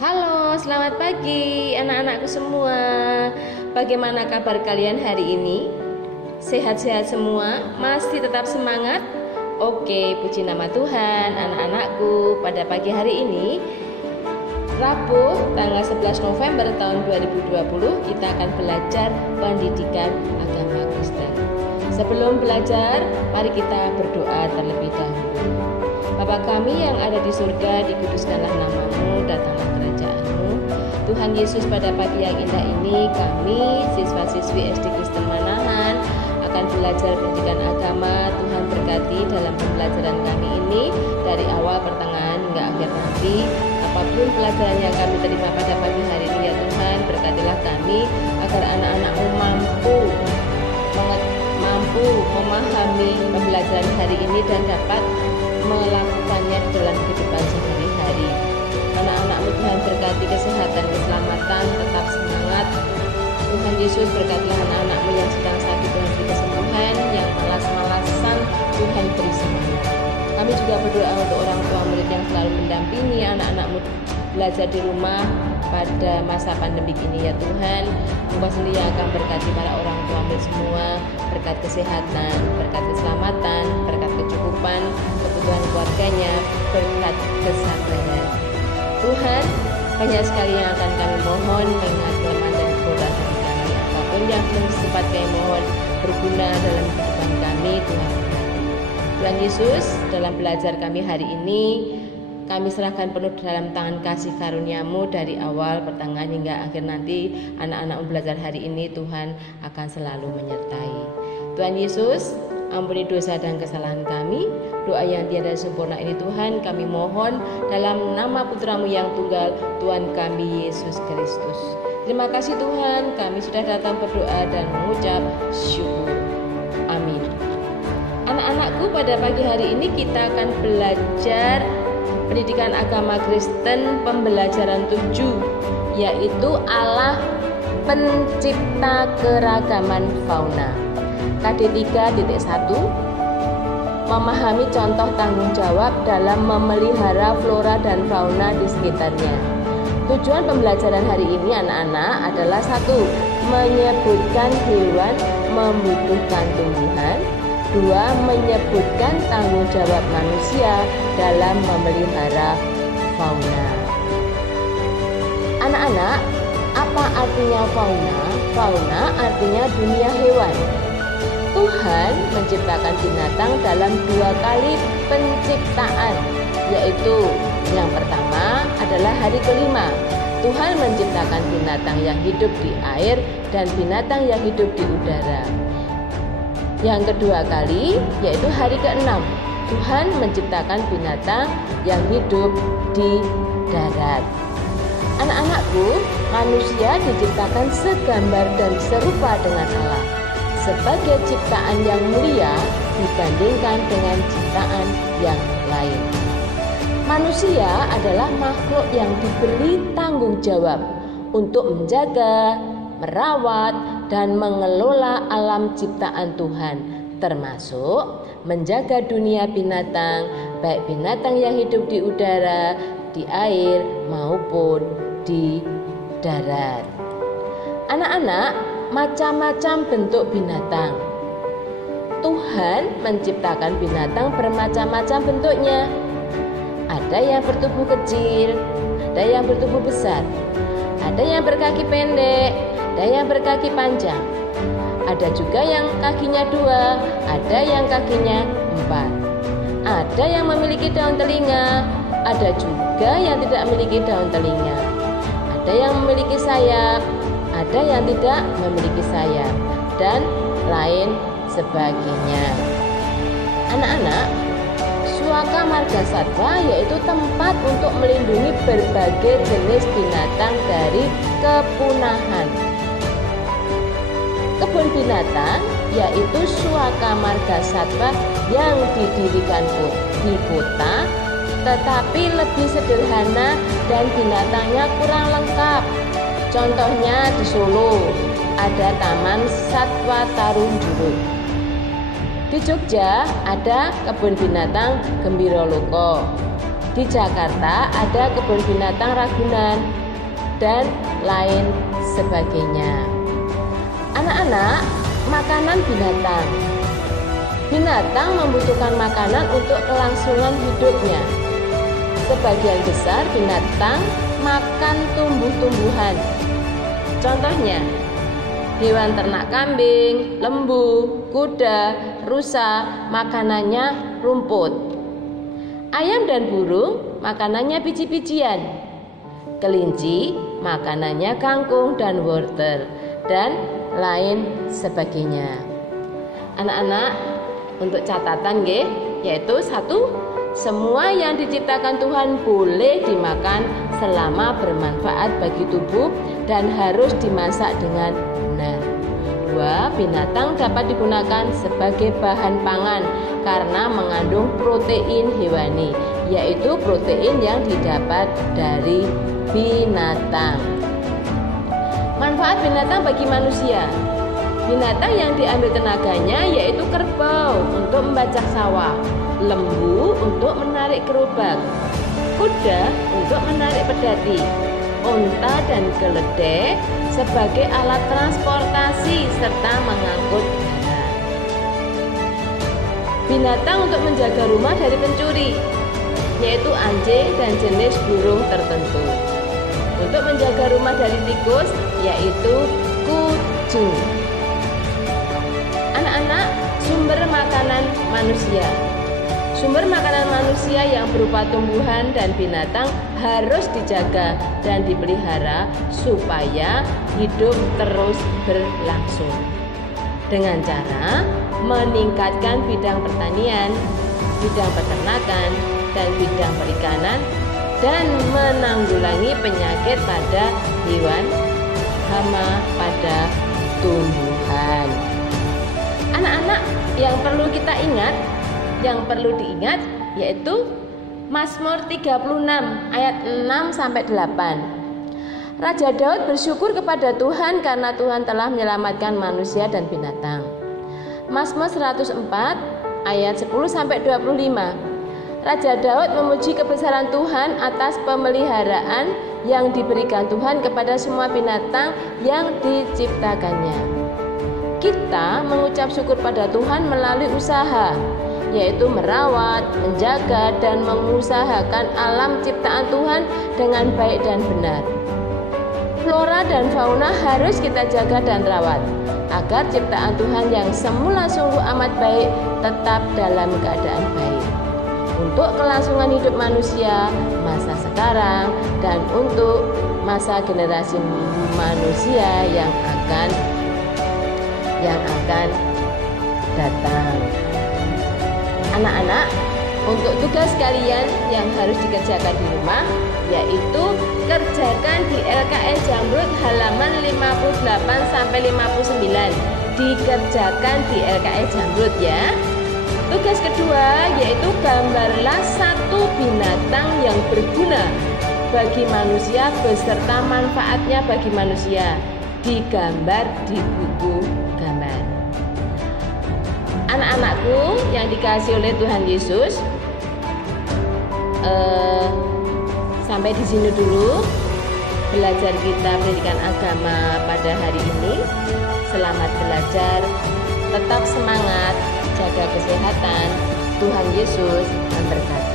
Halo, selamat pagi anak-anakku semua. Bagaimana kabar kalian hari ini? Sehat-sehat semua? Masih tetap semangat? Oke, puji nama Tuhan. Anak-anakku, pada pagi hari ini Rabu tanggal 11 November tahun 2020 kita akan belajar pendidikan agama Kristen. Sebelum belajar, mari kita berdoa terlebih dahulu. Bapa kami yang ada di surga, dikuduskanlah nama-Mu, datanglah kerajaan-Mu. Tuhan Yesus, pada pagi yang indah ini kami siswa-siswi SD Kristen Manahan akan belajar pendidikan agama. Tuhan berkati dalam pembelajaran kami ini dari awal, pertengahan hingga akhir nanti. Apapun pelajaran yang kami terima pada pagi hari ini ya Tuhan, berkatilah kami agar anak-anak-Mu mampu memahami pembelajaran hari ini dan dapat melakukannya di dalam kehidupan sehari-hari. Anak-anak-Mu Tuhan berkati kesehatan, keselamatan, tetap semangat. Tuhan Yesus berkatilah anak-anak-Mu yang sedang sakit Tuhan beri kesembuhan, yang malas-malasan Tuhan beri semangat. Kami juga berdoa untuk orang tua murid yang selalu mendampingi anak-anak-Mu belajar di rumah pada masa pandemi ini ya Tuhan. Engkau sendiri yang akan berkati para orang tua murid semua, berkat kesehatan, berkat keselamatan, berkat kecukupan kebutuhan keluarganya, berkat kesabaran. Tuhan, banyak sekali yang akan kami mohon mengingat kelemahan dan kekurangan hati kami. Apapun yang belum sempat kami mohon berguna dalam kehidupan kami, Tuhan Yesus, dalam belajar kami hari ini, kami serahkan penuh dalam tangan kasih karunia-Mu dari awal, pertengahan hingga akhir nanti. Anak-anak belajar hari ini Tuhan akan selalu menyertai. Tuhan Yesus, ampuni dosa dan kesalahan kami. Doa yang tiada sempurna ini Tuhan kami mohon dalam nama Putra-Mu yang tunggal, Tuhan kami Yesus Kristus. Terima kasih Tuhan, kami sudah datang berdoa dan mengucap syukur. Amin. Anak-anakku, pada pagi hari ini kita akan belajar pendidikan agama Kristen pembelajaran 7, yaitu Allah pencipta keragaman fauna. KD 3.1, memahami contoh tanggung jawab dalam memelihara flora dan fauna di sekitarnya. Tujuan pembelajaran hari ini anak-anak adalah 1. Menyebutkan hewan membutuhkan tumbuhan. 2. Menyebutkan tanggung jawab manusia dalam memelihara fauna. Anak-anak, apa artinya fauna? Fauna artinya dunia hewan. Tuhan menciptakan binatang dalam 2 kali penciptaan, yaitu yang pertama adalah hari kelima. Tuhan menciptakan binatang yang hidup di air dan binatang yang hidup di udara. Yang kedua kali yaitu hari ke-6. Tuhan menciptakan binatang yang hidup di darat. Anak-anakku, manusia diciptakan segambar dan serupa dengan Allah, sebagai ciptaan yang mulia dibandingkan dengan ciptaan yang lain. Manusia adalah makhluk yang diberi tanggung jawab untuk menjaga, merawat, dan mengelola alam ciptaan Tuhan, termasuk menjaga dunia binatang, baik binatang yang hidup di udara, di air, maupun di darat. Anak-anak, macam-macam bentuk binatang. Tuhan menciptakan binatang bermacam-macam bentuknya. Ada yang bertubuh kecil, ada yang bertubuh besar, ada yang berkaki pendek, ada yang berkaki panjang, ada juga yang kakinya 2, ada yang kakinya 4, ada yang memiliki daun telinga, ada juga yang tidak memiliki daun telinga, ada yang memiliki sayap, ada yang tidak memiliki sayap, dan lain sebagainya. Anak-anak, Suaka Marga Satwa yaitu tempat untuk melindungi berbagai jenis binatang dari kepunahan. Kebun binatang yaitu Suaka Marga Satwa yang didirikan di kota, tetapi lebih sederhana dan binatangnya kurang lengkap. Contohnya di Solo ada Taman Satwa Tarung Juruk. Di Jogja ada Kebun Binatang Gembira Loko. Di Jakarta ada kebun binatang Ragunan dan lain sebagainya. Anak-anak, makanan binatang. Binatang membutuhkan makanan untuk kelangsungan hidupnya. Sebagian besar binatang makan tumbuh-tumbuhan. Contohnya, hewan ternak kambing, lembu, kuda, rusa, makanannya rumput. Ayam dan burung, makanannya biji-bijian. Kelinci, makanannya kangkung dan wortel, dan lain sebagainya. Anak-anak, untuk catatan yaitu 1, semua yang diciptakan Tuhan boleh dimakan selama bermanfaat bagi tubuh dan harus dimasak dengan benar. 2, binatang dapat digunakan sebagai bahan pangan karena mengandung protein hewani, yaitu protein yang didapat dari binatang. Manfaat binatang bagi manusia. Binatang yang diambil tenaganya yaitu kerbau untuk membajak sawah, lembu untuk menarik gerobak, kuda untuk menarik pedati, unta dan keledai sebagai alat transportasi serta mengangkut barang. Binatang untuk menjaga rumah dari pencuri, yaitu anjing dan jenis burung tertentu. Untuk menjaga rumah dari tikus, yaitu kucing. Anak-anak, sumber makanan manusia. Sumber makanan manusia yang berupa tumbuhan dan binatang harus dijaga dan dipelihara supaya hidup terus berlangsung. Dengan cara meningkatkan bidang pertanian, bidang peternakan, dan bidang perikanan, dan menanggulangi penyakit pada hewan, hama pada tumbuhan. Anak-anak, yang perlu kita ingat, yang perlu diingat yaitu Mazmur 36 ayat 6-8. Raja Daud bersyukur kepada Tuhan karena Tuhan telah menyelamatkan manusia dan binatang. Mazmur 104 ayat 10-25. Raja Daud memuji kebesaran Tuhan atas pemeliharaan yang diberikan Tuhan kepada semua binatang yang diciptakannya. Kita mengucap syukur pada Tuhan melalui usaha, yaitu merawat, menjaga, dan mengusahakan alam ciptaan Tuhan dengan baik dan benar. Flora dan fauna harus kita jaga dan rawat, agar ciptaan Tuhan yang semula sungguh amat baik tetap dalam keadaan baik. Untuk kelangsungan hidup manusia, masa sekarang, dan untuk masa generasi manusia yang akan datang. Anak-anak, untuk tugas kalian yang harus dikerjakan di rumah, yaitu kerjakan di LKS Jamrut halaman 58-59. Dikerjakan di LKS Jamrut ya. Tugas kedua yaitu gambarlah satu binatang yang berguna bagi manusia beserta manfaatnya bagi manusia. Digambar di buku gambar. Anak-anakku yang dikasihi oleh Tuhan Yesus, sampai di sini dulu belajar kita pendidikan agama pada hari ini. Selamat belajar, tetap semangat, jaga kesehatan. Tuhan Yesus memberkati.